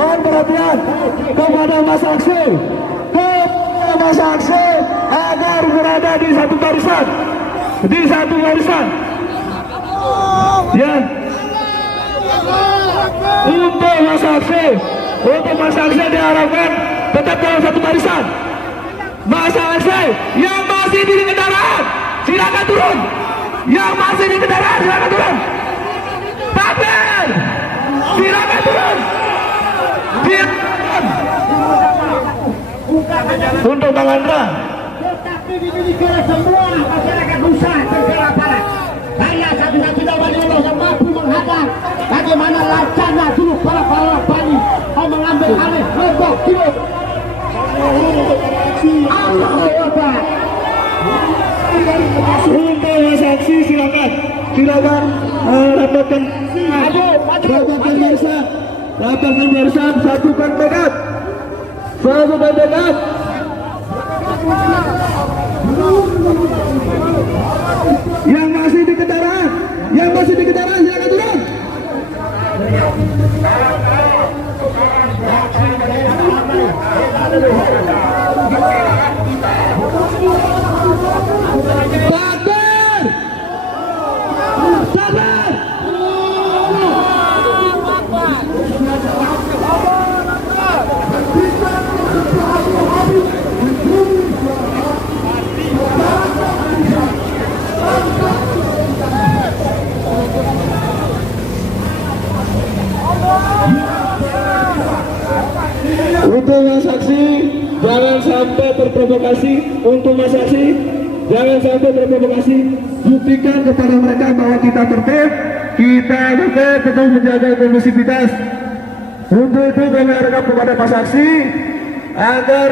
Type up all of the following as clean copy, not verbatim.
mohon perhatian kepada Mas Aksi, agar berada di satu barisan, ya. Untuk Mas Aksi diharapkan tetap dalam satu barisan. Mas Aksi yang masih di kendaraan silakan turun. Yang masih di kendaraan silakan turun. Takbir, silakan turun. Untuk Bang Andra. Tetapi dimiliki oleh semua masyarakat Nusa Tenggara Barat. Hanya satu-satunya wali Allah yang mampu menghadang bagaimana lancana dulu para pahlawan Bali mau mengambil alih Lombok Timur. Untuk Mas Aksi silakan rapatkan barisan, satukan tekad. Yang masih di kendaraan silakan turun. Takbir! Sabar! Untuk Mas Aksi, jangan sampai terprovokasi. Buktikan kepada mereka bahwa kita tertib, tetap menjaga kondisivitas. Untuk itu kami harapkan kepada Mas Aksi agar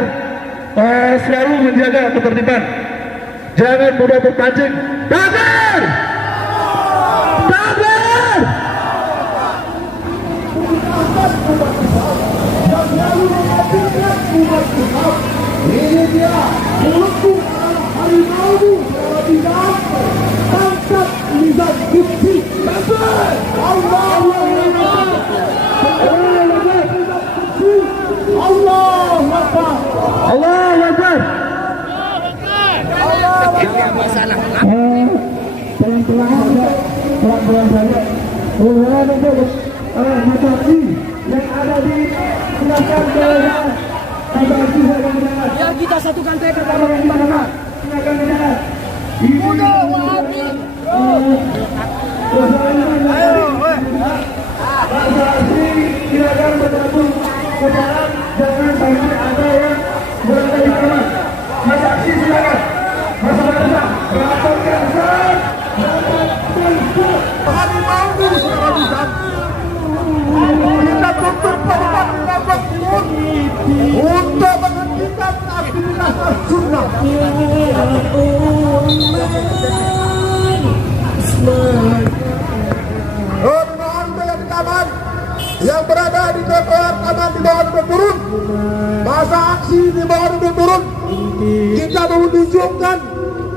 selalu menjaga ketertiban, jangan mudah terpancing. Takbir! Ini dia melukung harimau tidak tangkap Nizam Bukti. Allahu Akbar. Pelan-pelan saja. Mas Aksi yang ada di belakang jalan. Biar kita satukan tekad Ayo, silakan bergabung ke dalam, jangan sampai ada yang berada di kamar. Mas Aksi silakan. Mas Aksi, rapatkan kita tuntut pada Lombok Timur untuk menghentikan aktivitas sunnah. Mohon yang taman yang berada di trotoar taman di bawah duduk turun. Masa aksi di bawah duduk turun. Kita menunjukkan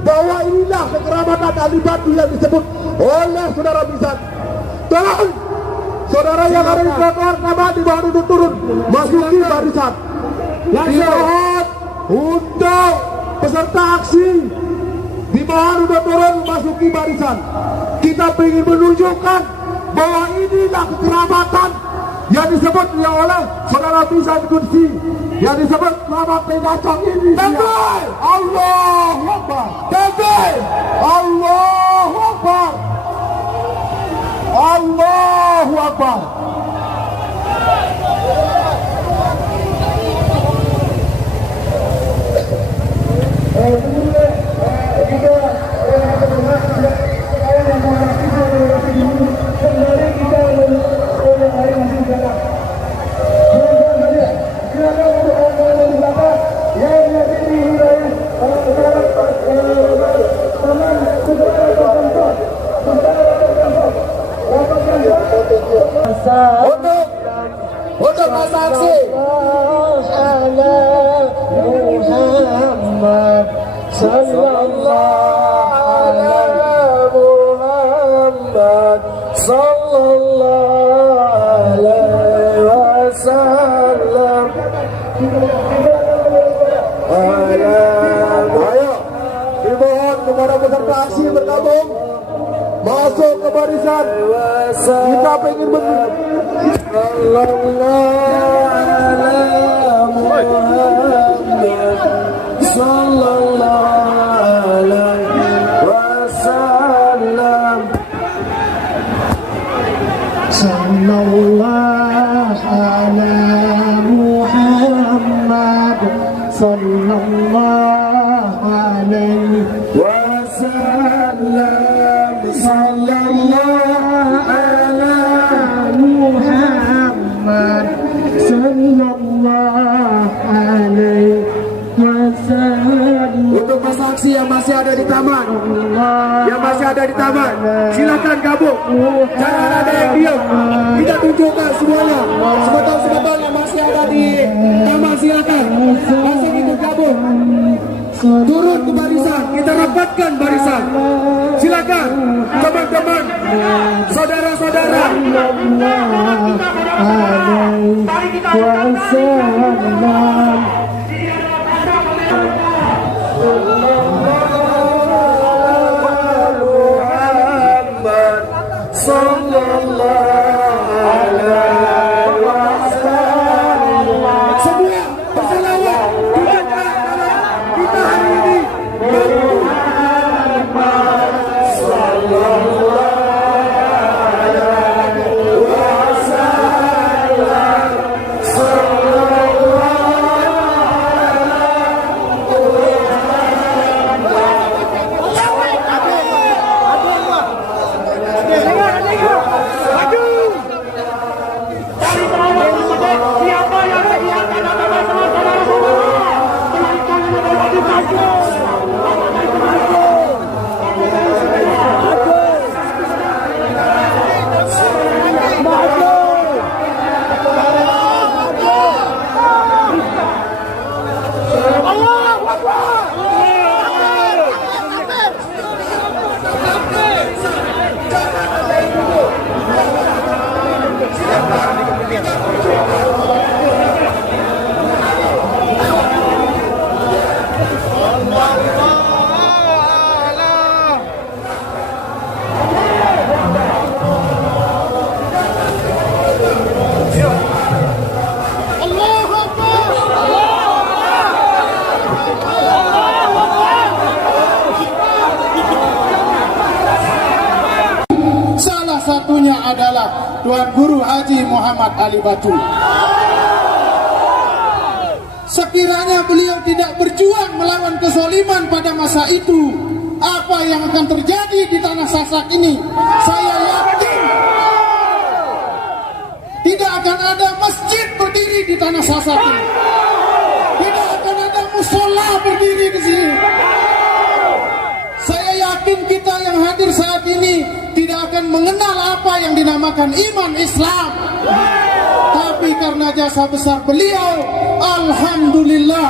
bahwa inilah kekerabatan Ali Batu yang disebut oleh saudara Bizan. Tolong saudara yang ada di trotoar taman di bawah duduk turun, masuki barisan. Dimohon untuk peserta aksi di bawah duduk turun, masuki barisan. Kita ingin menunjukkan bahwa inilah kekerabatan yang disebut oleh saudara Bizan Kursi, yang disebut nama Pedacang ini. Takbir! Allahu Akbar! Takbir! Allahu Akbar! Allahu Akbar! Untuk Mas Aksi Muhammad sallallahu alaihi wasallam. وسلم. Ayo, dimohon kepada peserta aksi bergabung masuk ke barisan. Kita ingin Sallallahu alaihi wasallam. Sallallahu ala Muhammad. Sallallahu alaihi wasallam. Untuk masa aksi yang masih ada di taman, silakan gabung. Jangan ada yang diam. Kita tunjukkan semuanya. Sebetulnya yang masih ada di taman silakan langsung ikut gabung. Turun ke barisan, kita rapatkan barisan. Silakan teman-teman, saudara-saudara. Semua berselawat, kita hari ini satunya adalah Tuan Guru Haji Muhammad Ali Batu. Sekiranya beliau tidak berjuang melawan kezaliman pada masa itu, apa yang akan terjadi di tanah Sasak ini? Saya yakin tidak akan ada masjid berdiri di tanah Sasak ini. Tidak akan ada musola berdiri di sini. Saya yakin kita yang hadir saat ini tidak akan mengenal apa yang dinamakan iman Islam. Tapi karena jasa besar beliau, alhamdulillah,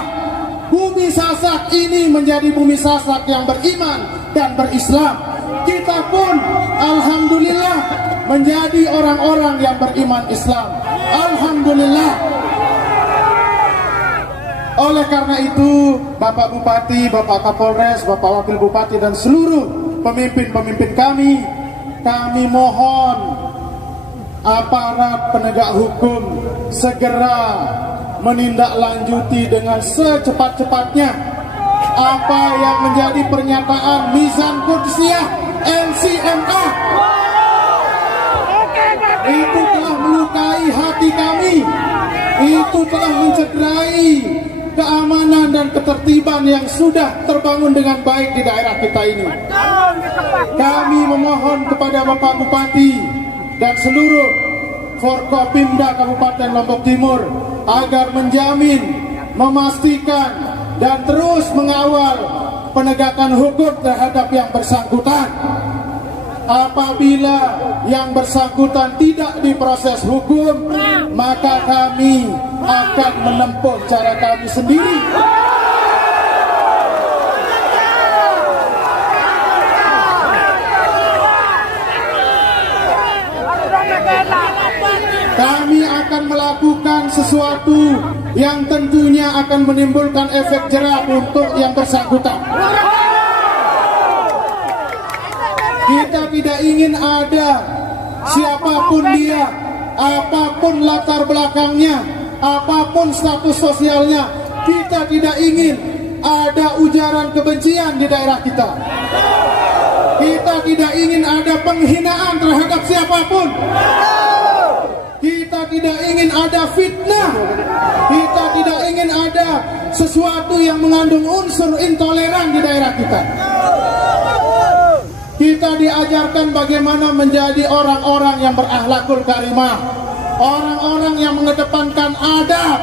bumi Sasak ini menjadi bumi Sasak yang beriman dan berislam. Kita pun alhamdulillah menjadi orang-orang yang beriman Islam. Alhamdulillah. Oleh karena itu, Bapak Bupati, Bapak Kapolres, Bapak Wakil Bupati dan seluruh pemimpin-pemimpin kami mohon aparat penegak hukum segera menindaklanjuti dengan secepat-cepatnya apa yang menjadi pernyataan Mizan Qudsiyah MCMA. Itu telah melukai hati kami, itu telah mencederai keamanan dan ketertiban yang sudah terbangun dengan baik di daerah kita ini. Kami memohon kepada Bapak Bupati dan seluruh Forkopimda Kabupaten Lombok Timur agar menjamin, memastikan dan terus mengawal penegakan hukum terhadap yang bersangkutan. Apabila yang bersangkutan tidak diproses hukum, maka kami akan menempuh cara kami sendiri. Kami akan akan melakukan sesuatu yang tentunya akan menimbulkan efek jerah untuk yang bersangkutan. Kita tidak ingin ada siapapun dia, apapun latar belakangnya, apapun status sosialnya, kita tidak ingin ada ujaran kebencian di daerah kita. Kita tidak ingin ada penghinaan terhadap siapapun. Kita tidak ingin ada fitnah. Kita tidak ingin ada sesuatu yang mengandung unsur intoleran di daerah kita. Kita diajarkan bagaimana menjadi orang-orang yang berakhlakul karimah, orang-orang yang mengedepankan adab.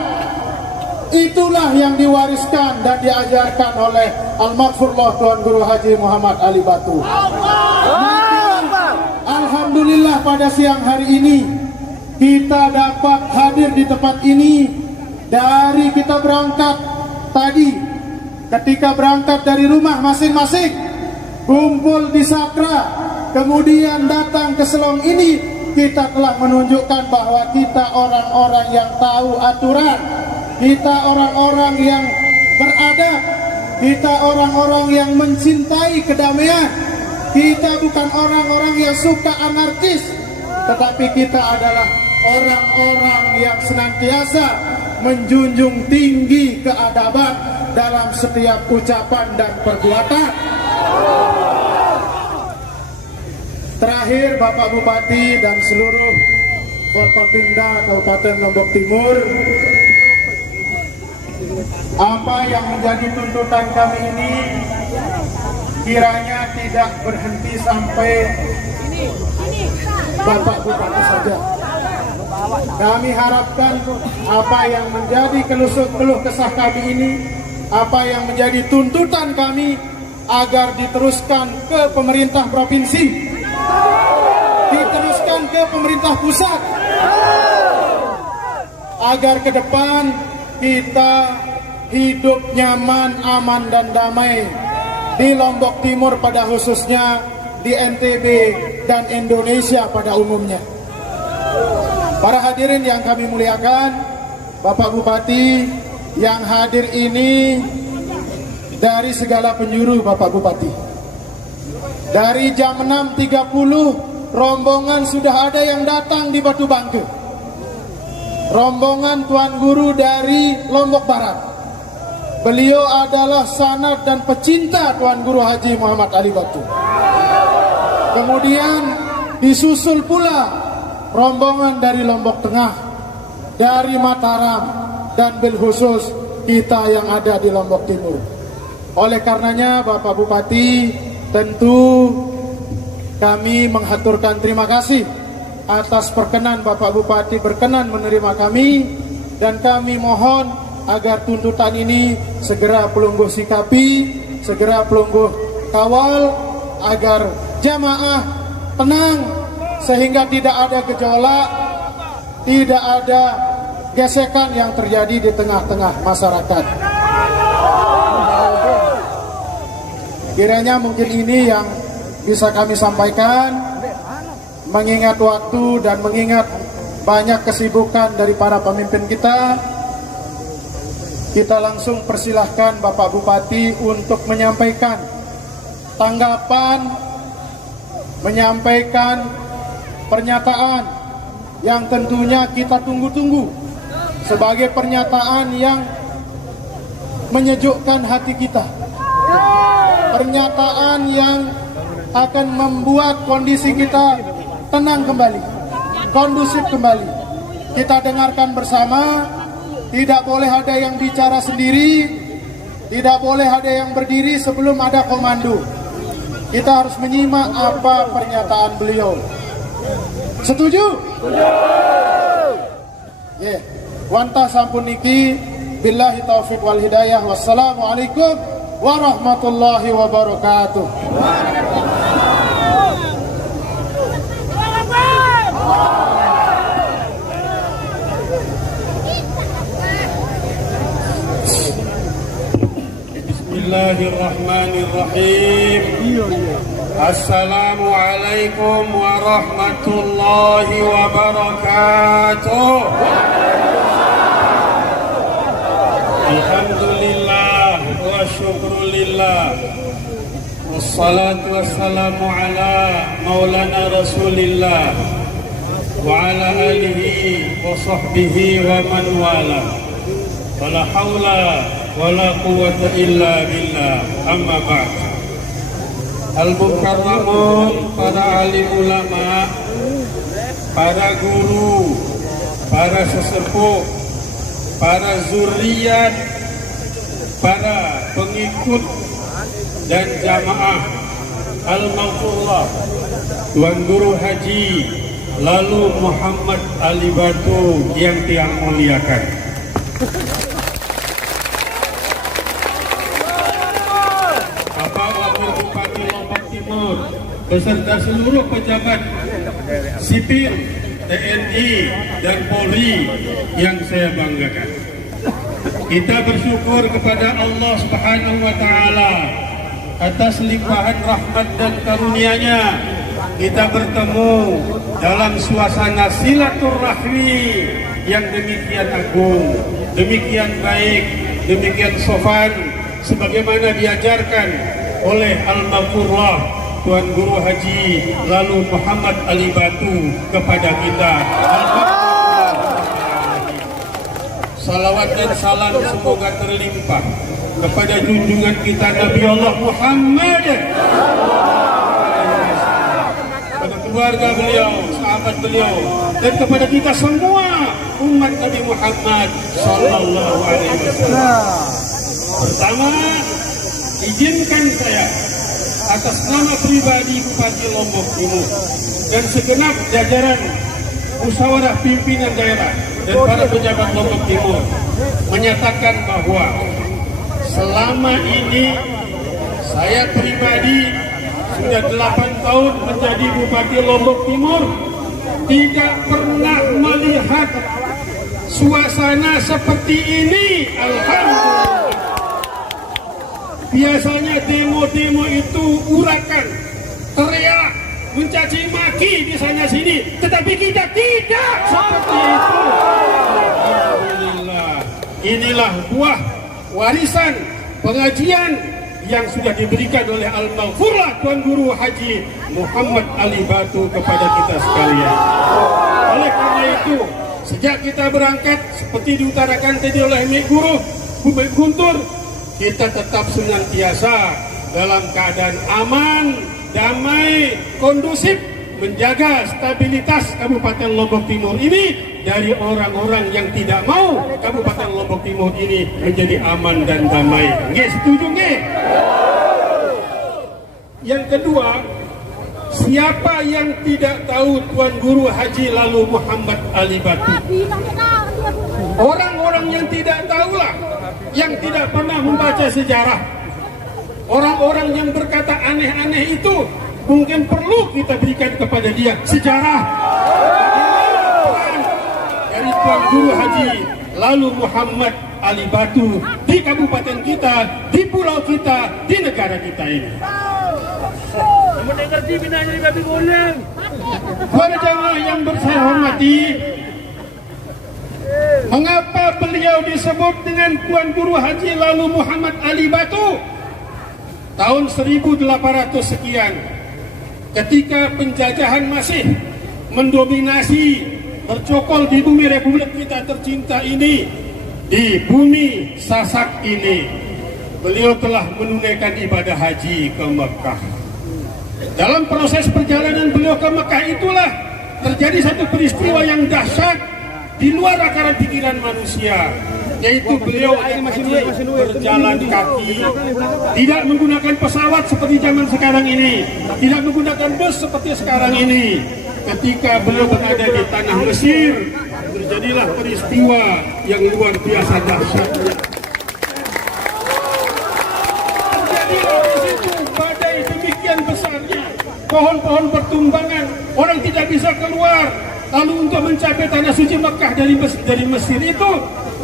Itulah yang diwariskan dan diajarkan oleh Al-Maghfurullah Tuan Guru Haji Muhammad Ali Batu. Alhamdulillah pada siang hari ini kita dapat hadir di tempat ini. Dari kita berangkat tadi, ketika berangkat dari rumah masing-masing, kumpul di Sakra, kemudian datang ke Selong ini, kita telah menunjukkan bahwa kita orang-orang yang tahu aturan, kita orang-orang yang beradab, kita orang-orang yang mencintai kedamaian. Kita bukan orang-orang yang suka anarkis, tetapi kita adalah orang-orang yang senantiasa menjunjung tinggi keadaban dalam setiap ucapan dan perbuatan. Terakhir, Bapak Bupati dan seluruh Forkopimda Kabupaten Lombok Timur, apa yang menjadi tuntutan kami ini kiranya tidak berhenti sampai Bapak Bupati saja. Kami harapkan apa yang menjadi keluh kesah kami ini, apa yang menjadi tuntutan kami, agar diteruskan ke pemerintah provinsi, diteruskan ke pemerintah pusat, agar ke depan kita hidup nyaman, aman dan damai di Lombok Timur pada khususnya, di NTB dan Indonesia pada umumnya. Para hadirin yang kami muliakan, Bapak Bupati yang hadir ini dari segala penjuru, Bapak Bupati. Dari jam 6.30 rombongan sudah ada yang datang di Batu Bangke. Rombongan Tuan Guru dari Lombok Barat. Beliau adalah sanad dan pecinta Tuan Guru Haji Muhammad Ali Batu. Kemudian disusul pula rombongan dari Lombok Tengah, dari Mataram, dan bil khusus kita yang ada di Lombok Timur. Oleh karenanya Bapak Bupati, tentu kami menghaturkan terima kasih atas perkenan Bapak Bupati berkenan menerima kami, dan kami mohon agar tuntutan ini segera pelungguh sikapi, segera pelungguh kawal, agar jamaah tenang, sehingga tidak ada gejolak, tidak ada gesekan yang terjadi di tengah-tengah masyarakat. Kiranya mungkin ini yang bisa kami sampaikan, mengingat waktu dan mengingat banyak kesibukan dari para pemimpin kita. Kita langsung persilahkan Bapak Bupati untuk menyampaikan tanggapan, menyampaikan pernyataan yang tentunya kita tunggu-tunggu sebagai pernyataan yang menyejukkan hati kita, pernyataan yang akan membuat kondisi kita tenang kembali, kondusif kembali. Kita dengarkan bersama, tidak boleh ada yang bicara sendiri, tidak boleh ada yang berdiri sebelum ada komando. Kita harus menyimak apa pernyataan beliau. Setuju? Setuju. Yeah. Wanta sampun niki, billahi taufiq wal hidayah. Wassalamualaikum warahmatullahi wabarakatuh. Bismillahirrahmanirrahim. Assalamualaikum warahmatullahi wabarakatuh. Alhamdulillah wa syukrulillah. Wassalatu wassalamu ala maulana rasulillah wa ala alihi wa sahbihi wa man wala. Wala hawla wala quwwata illa billah. Amma ba'd. Al-Mukarramun, para alim ulama, para guru, para sesepuh, para zuriat, para pengikut dan jamaah Al-Maghfurlah Tuan Guru Haji Lalu Muhammad Ali Batu yang tiang muliakan. Bapak Wakil Bupati Lombok Timur beserta seluruh pejabat sipil TNI dan Polri yang saya banggakan. Kita bersyukur kepada Allah Subhanahu wa taala atas limpahan rahmat dan karunia-Nya. Kita bertemu dalam suasana silaturahmi yang demikian agung, demikian baik, demikian sopan sebagaimana diajarkan oleh Al-Maghfurlah Tuan Guru Haji Lalu Muhammad Ali Batu kepada kita. Salawat dan salam semoga terlimpah kepada junjungan kita Nabi Allah Muhammad, kepada keluarga beliau, sahabat beliau, dan kepada kita semua umat Nabi Muhammad Sallallahu Alaihi Wasallam. Pertama, izinkan saya atas nama pribadi Bupati Lombok Timur dan segenap jajaran musyawarah pimpinan daerah dan para pejabat Lombok Timur menyatakan bahwa selama ini saya pribadi sudah 8 tahun menjadi Bupati Lombok Timur tidak pernah melihat suasana seperti ini. Alhamdulillah. Biasanya demo-demo itu urakan, teriak, mencaci maki di sana sini, tetapi kita tidak seperti itu. Alhamdulillah. Inilah buah warisan pengajian yang sudah diberikan oleh Al-Maghfurlah Tuan Guru Haji Muhammad Ali Batu kepada kita sekalian. Oleh karena itu, sejak kita berangkat seperti diutarakan tadi oleh Guru Bupati Guntur, kita tetap senantiasa dalam keadaan aman, damai, kondusif, menjaga stabilitas Kabupaten Lombok Timur ini dari orang-orang yang tidak mau Kabupaten Lombok Timur ini menjadi aman dan damai. Nggih, setuju nggih? Yang kedua, siapa yang tidak tahu Tuan Guru Haji Lalu Muhammad Ali Batu? Orang-orang yang tidak tahulah, yang tidak pernah membaca sejarah. Orang-orang yang berkata aneh-aneh itu mungkin perlu kita berikan kepada dia sejarah dari Tuan Guru Haji Lalu Muhammad Ali Batu di kabupaten kita, di pulau kita, di negara kita ini. Para jamaah yang saya hormati, mengapa beliau disebut dengan Tuan Guru Haji Lalu Muhammad Ali Batu? Tahun 1800 sekian, ketika penjajahan masih mendominasi, bercokol di bumi Republik kita tercinta ini, di bumi Sasak ini, beliau telah menunaikan ibadah haji ke Mekah. Dalam proses perjalanan beliau ke Mekah itulah terjadi satu peristiwa yang dahsyat di luar akal pikiran manusia, yaitu beliau berjalan kaki, tidak menggunakan pesawat seperti zaman sekarang ini, tidak menggunakan bus seperti sekarang ini. Ketika beliau berada di tanah Mesir, terjadilah peristiwa yang luar biasa dahsyatnya. Terjadilah di situ badai demikian besarnya, pohon-pohon bertumbangan, orang tidak bisa keluar. Lalu untuk mencapai tanah suci Mekah dari Mesir itu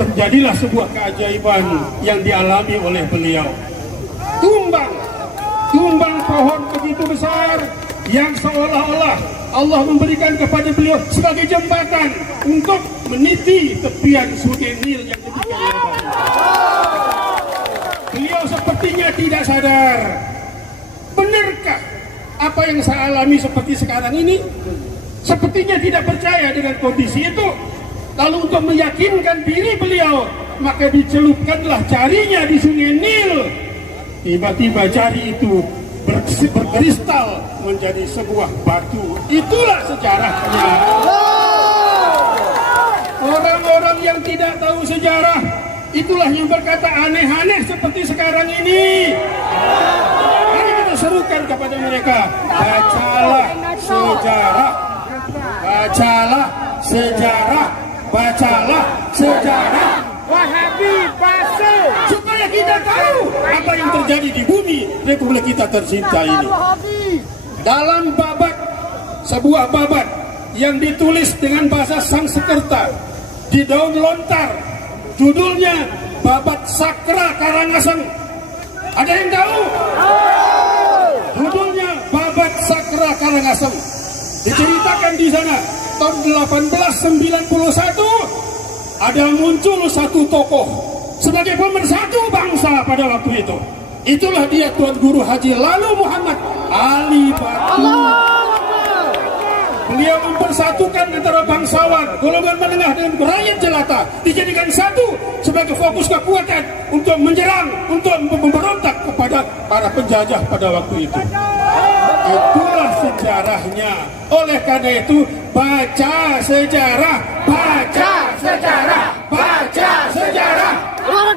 terjadilah sebuah keajaiban yang dialami oleh beliau. Tumbang tumbang pohon begitu besar yang seolah-olah Allah memberikan kepada beliau sebagai jembatan untuk meniti tepian Sungai Nil yang demikian lebar. Beliau sepertinya tidak sadar. Benarkah apa yang saya alami seperti sekarang ini? Sepertinya tidak percaya dengan kondisi itu. Lalu untuk meyakinkan diri beliau, maka dicelupkanlah jarinya di Sungai Nil. Tiba-tiba jari itu berkristal menjadi sebuah batu. Itulah sejarahnya. Orang-orang yang tidak tahu sejarah, itulah yang berkata aneh-aneh seperti sekarang ini. Mari kita serukan kepada mereka, bacalah sejarah, bacalah sejarah, bacalah sejarah. Wahabi palsu. Supaya kita tahu apa yang terjadi di bumi Republik kita tercinta ini. Dalam babat, sebuah babat yang ditulis dengan bahasa Sanskerta di daun lontar, judulnya Babat Sakra Karangasem. Ada yang tahu? Judulnya Babat Sakra Karangasem. Diceritakan di sana tahun 1891 ada muncul satu tokoh sebagai pemersatu bangsa pada waktu itu. Itulah dia Tuan Guru Haji Lalu Muhammad Ali Batu. Beliau mempersatukan antara bangsawan, golongan menengah dan rakyat jelata, dijadikan satu sebagai fokus kekuatan untuk menyerang, untuk memberontak kepada para penjajah pada waktu itu. Itulah sejarahnya. Oleh karena itu, baca sejarah, baca sejarah, baca sejarah. Orang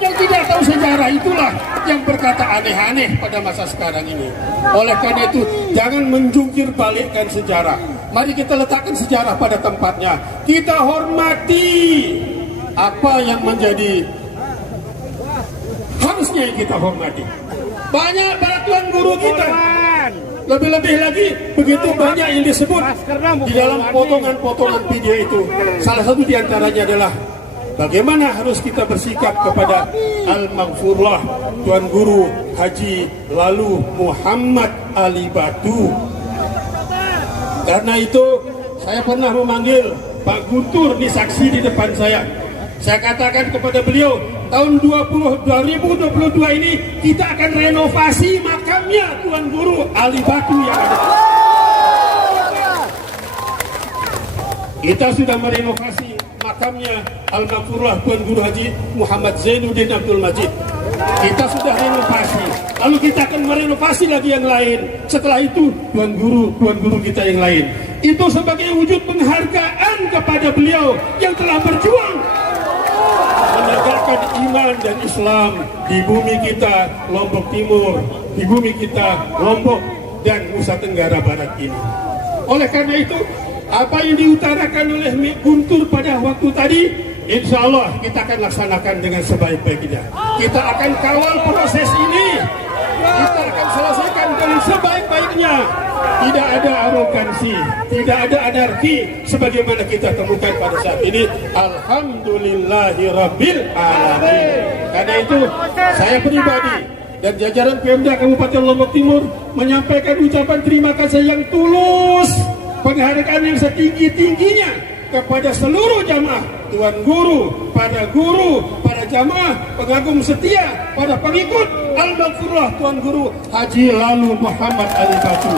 yang tidak tahu sejarah itulah yang berkata aneh-aneh pada masa sekarang ini. Oleh karena itu, jangan menjungkir balikkan sejarah. Mari kita letakkan sejarah pada tempatnya. Kita hormati apa yang menjadi harusnya yang kita hormati. Banyak para tuan guru kita, lebih-lebih lagi begitu banyak yang disebut di dalam potongan-potongan video itu. Salah satu diantaranya adalah bagaimana harus kita bersikap kepada Al-Maghfurlah Tuan Guru Haji Lalu Muhammad Ali Batu. Karena itu saya pernah memanggil Pak Guntur di saksi di depan saya. Saya katakan kepada beliau, tahun 2022 ini kita akan renovasi makamnya Tuan Guru Ali Batu yang ada. Kita sudah merenovasi makamnya Al-Maghfurlah Tuan Guru Haji Muhammad Zainuddin Abdul Majid. Kita sudah renovasi. Lalu kita akan merenovasi lagi yang lain. Setelah itu Tuan Guru kita yang lain. Itu sebagai wujud penghargaan kepada beliau yang telah berjuang menegakkan iman dan Islam di bumi kita Lombok Timur, di bumi kita Lombok dan Nusa Tenggara Barat ini. Oleh karena itu, apa yang diutarakan oleh Guntur pada waktu tadi, insya Allah kita akan laksanakan dengan sebaik-baiknya. Kita akan kawal proses ini, kita akan selesaikan dengan sebaik-baiknya. Tidak ada arogansi, tidak ada anarki sebagaimana kita temukan pada saat ini. Alhamdulillahirabbil alamin. Karena itu saya pribadi dan jajaran Pemda Kabupaten Lombok Timur menyampaikan ucapan terima kasih yang tulus, penghargaan yang setinggi-tingginya kepada seluruh jamaah, Tuan Guru, para jamaah, pengagum setia, para pengikut Al-Maghfurlah Tuan Guru Haji Lalu Muhammad Ali Batu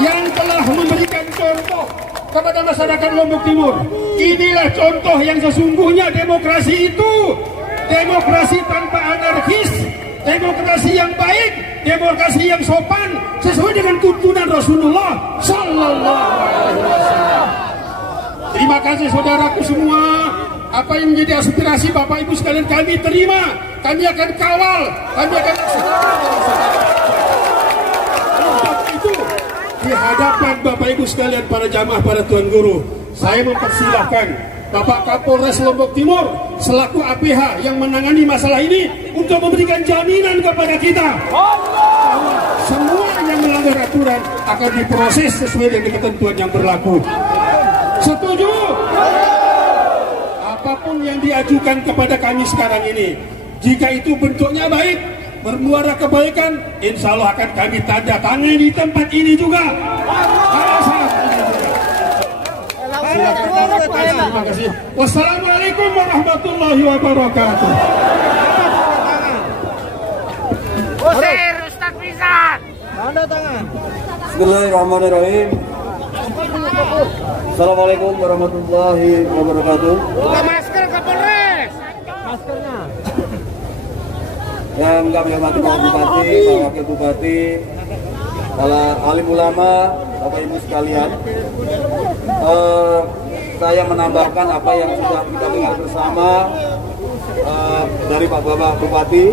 yang telah memberikan contoh kepada masyarakat Lombok Timur. Inilah contoh yang sesungguhnya demokrasi itu, demokrasi tanpa anarkis, demokrasi yang baik, demokrasi yang sopan sesuai dengan tuntunan Rasulullah Sallallahu Alaihi Wasallam. Terima kasih saudaraku semua. Apa yang menjadi aspirasi Bapak Ibu sekalian kami terima, kami akan kawal, kami akan untuk itu di hadapan Bapak Ibu sekalian para jamaah, para Tuan Guru, saya mempersilahkan Bapak Kapolres Lombok Timur selaku APH yang menangani masalah ini untuk memberikan jaminan kepada kita bahwa semua yang melanggar aturan akan diproses sesuai dengan ketentuan yang berlaku. Setuju? Apapun yang diajukan kepada kami sekarang ini, jika itu bentuknya baik, bermuara kebaikan, insya Allah akan kami tanda tangan di tempat ini juga. Terima kasih. Wassalamualaikum warahmatullahi wabarakatuh. Usir Ustaz Rizal. Bismillahirrahmanirrahim. Assalamualaikum warahmatullahi wabarakatuh. Buka masker Kapolres. Yang kami hormati Pak Bupati, Pak Wakil Bupati, para alim ulama, Bapak Ibu sekalian. Saya menambahkan apa yang sudah kita dengar bersama dari Pak Bapak Bupati.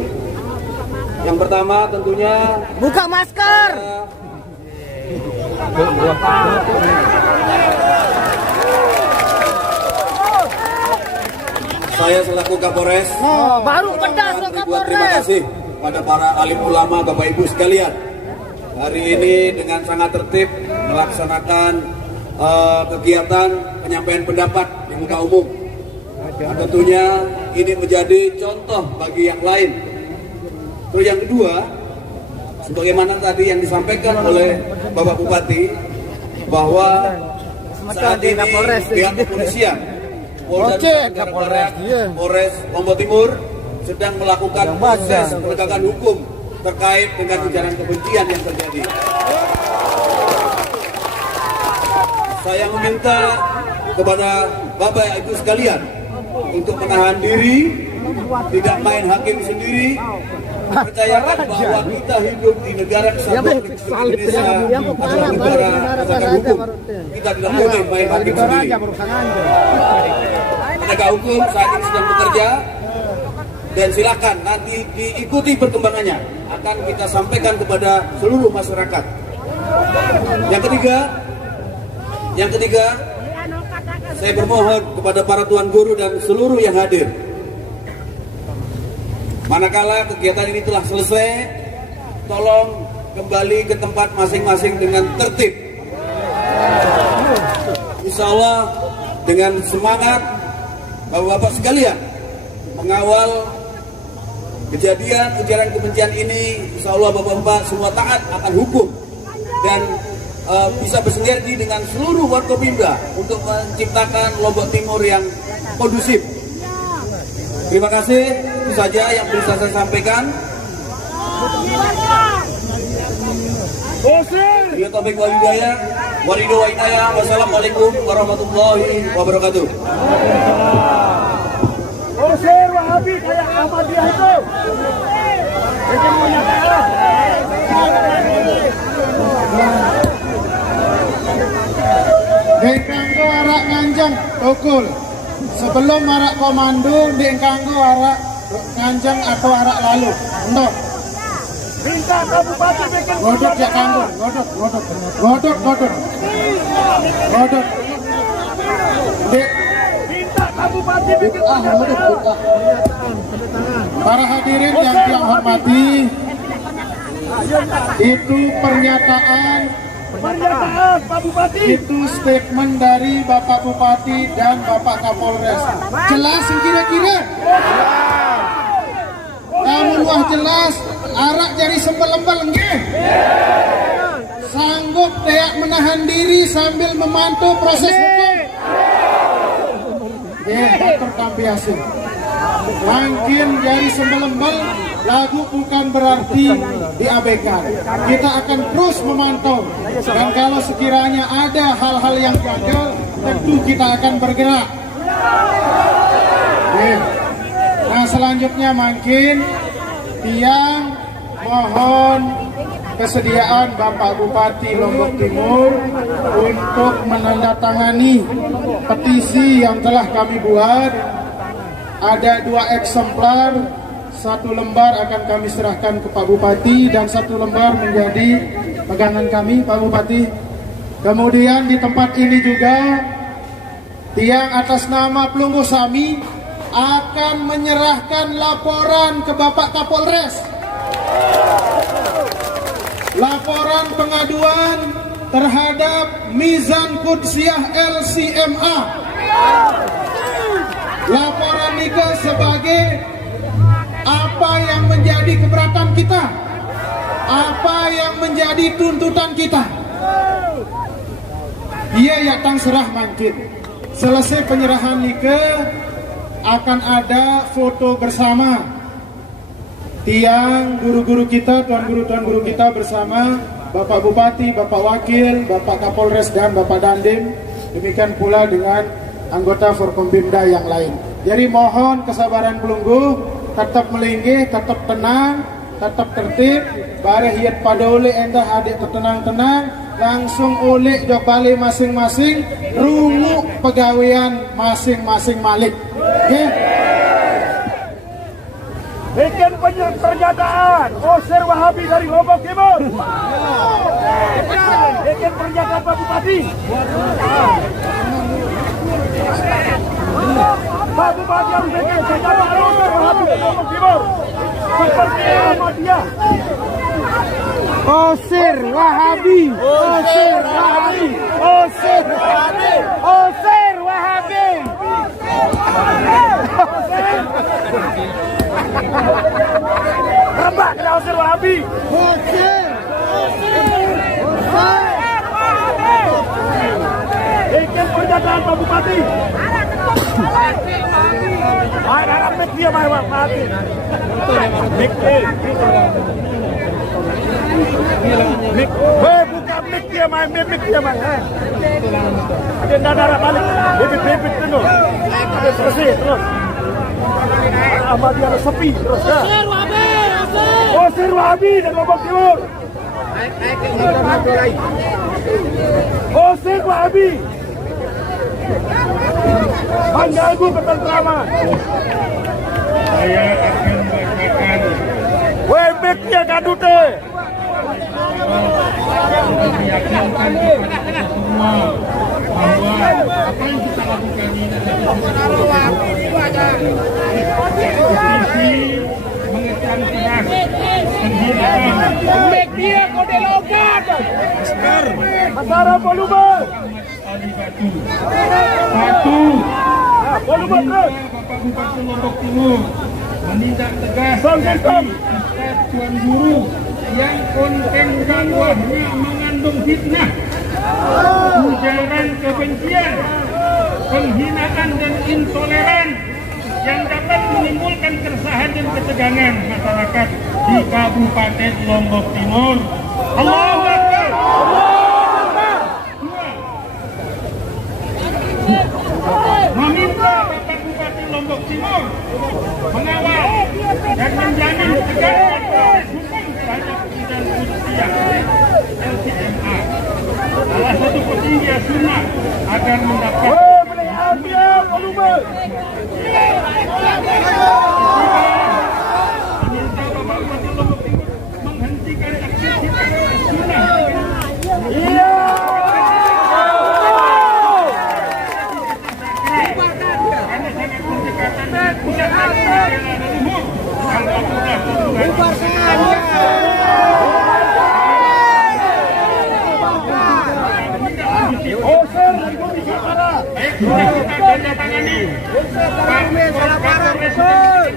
Yang pertama tentunya Buka masker. saya selaku Kapolres Baru pedas ke terima Kapolres. kasih pada para alim ulama, Bapak Ibu sekalian. Hari ini dengan sangat tertib melaksanakan kegiatan penyampaian pendapat di muka umum. Nah, tentunya ini menjadi contoh bagi yang lain. Terus yang kedua, sebagaimana tadi yang disampaikan oleh Bapak Bupati, bahwa saat ini pihak kepolisian Polda Barat, Polres Lombok Timur sedang melakukan proses penegakan hukum terkait dengan ujaran kebencian yang terjadi. Saya meminta kepada Bapak Ibu sekalian untuk menahan diri, tidak main hakim sendiri, percayakan bahwa kita hidup di negara kesatuan Republik Indonesia adalah negara penegakan hukum. Kita tidak boleh main hakim sendiri. Penegak hukum saat ini sedang bekerja dan silakan nanti diikuti perkembangannya, akan kita sampaikan kepada seluruh masyarakat. Yang ketiga, saya bermohon kepada para tuan guru dan seluruh yang hadir, manakala kegiatan ini telah selesai, tolong kembali ke tempat masing-masing dengan tertib. Insya Allah dengan semangat Bapak-bapak sekalian mengawal kejadian ujaran kebencian ini, insya Allah Bapak-bapak semua taat akan hukum dan bisa bersinergi dengan seluruh Warkopimda untuk menciptakan Lombok Timur yang kondusif. Terima kasih, itu saja yang bisa saya sampaikan. Bila taufik wal hidayah, warido wa inayah, wassalamualaikum warahmatullahi wabarakatuh. Usir Wahabi kayak Ahmadiyah itu. Dengkanggo arak nganjang tukul. Sebelum arak komando, dengkanggo arak nganjang atau arak lalu. Untuk Minta Kabupaten bikin godot ya kanggo, godot. Dek, minta Kabupaten bikin para hadirin yang saya hormati, itu pernyataan Pak Bupati. itu statement dari Bapak Bupati dan Bapak Kapolres. Jelas kira-kira? Kamu luah jelas, arak jari sembel-embel nggih. Sanggup tidak menahan diri sambil memantau proses hukum. Dokter Kampiasin. Makin jari sembel-embel, lagu bukan berarti diabaikan. Kita akan terus memantau. Dan kalau sekiranya ada hal-hal yang gagal, tentu kita akan bergerak. Nah, selanjutnya makin tiang mohon kesediaan Bapak Bupati Lombok Timur untuk menandatangani petisi yang telah kami buat. Ada 2 eksemplar, 1 lembar akan kami serahkan ke Pak Bupati dan 1 lembar menjadi pegangan kami, Pak Bupati. Kemudian di tempat ini juga tiang atas nama Pelunggu Sami akan menyerahkan laporan ke Bapak Kapolres. Laporan pengaduan terhadap Mizan Qudsiah LCMA. Laporan itu sebagai apa yang menjadi menjadi keberatan kita? Apa yang menjadi tuntutan kita? Iya ya tang serah mangkin. Selesai penyerahan nike akan ada foto bersama tiang guru-guru kita, tuan guru kita bersama Bapak Bupati, Bapak Wakil, Bapak Kapolres dan Bapak Dandim. Demikian pula dengan anggota Forkompimda yang lain. Jadi mohon kesabaran pelunggu, tetap melinggih, tetap tenang, tetap tertib. Bare hiat pada oleh endah adik tenang-tenang. Langsung oleh jok balik masing-masing, rungu pegawaian masing-masing malik. Oke? Bikin pernyataan Osir Wahabi dari Lombok Timur. Bikin pernyataan Pak Bupati. Pak Bupati harus bikin pernyataan Osir Wahabi dari Lombok Timur. Seperti Ahmadiyah. Osir Wahabi, Osir Wahabi, Osir Wahabi, Osir Wahabi. Rembak kena Osir Wahabi. Osir, Bikin pernyataan Pak Bupati. Harap mik dia Pak Bupati. Mik buka mik dia main, mik dia main. Ada darah balik, bibit dulu. Bersih terus. Ahmadiyah sepi terus ya. Osir Wahabi dan Lombok Timur. Osir Wahabi mengganggu ketentraman. Saya akan bacakan Webeknya kadute. meyakinkan kepada kita semua bahwa apa yang kita lakukan ini adalah eksekusi, mengecam keras, penghinaan. Media kode logat. Masara volume. Ali Batu. Satu, Volume terus. Bapak Bupati Lombok Timur menindak tegas Ustaz Tuan Guru yang konten dakwahnya mengandung fitnah, ujaran kebencian, penghinaan dan intoleran yang dapat menimbulkan keresahan dan ketegangan masyarakat di Kabupaten Lombok Timur. Allahu Akbar. Meminta Bapak Bupati Lombok Timur mengawal dan menjamin tegaknya proses hukum terhadap Bidang Usia LCMA, salah satu petinggi sunnah, agar mendapat meminta Bapak Bupati Lombok Timur menghentikan aktivitas sunnah.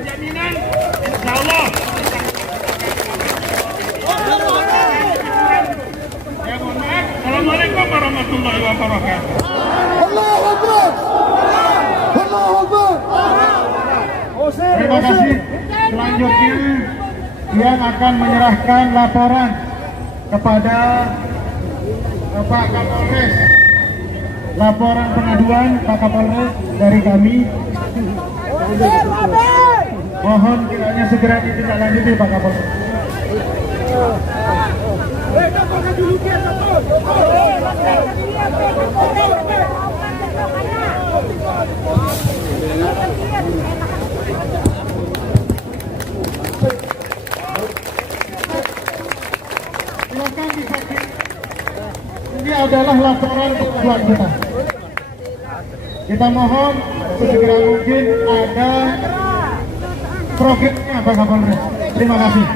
Jaminan, insya Allah. Ya, mohon maaf. Assalamualaikum warahmatullahi wabarakatuh. Allahu Akbar. Allahu Akbar. Terima kasih. Selanjutnya yang akan menyerahkan laporan kepada Bapak Kapolres. Laporan pengaduan Pak Kapolres dari kami. Mohon kiranya segera ditindaklanjuti Pak Kapolres. Silakan disaksikan. Ini adalah laporan pengaduan kita. Kita mohon segera mungkin ada programnya Pak Kapolres. Terima kasih.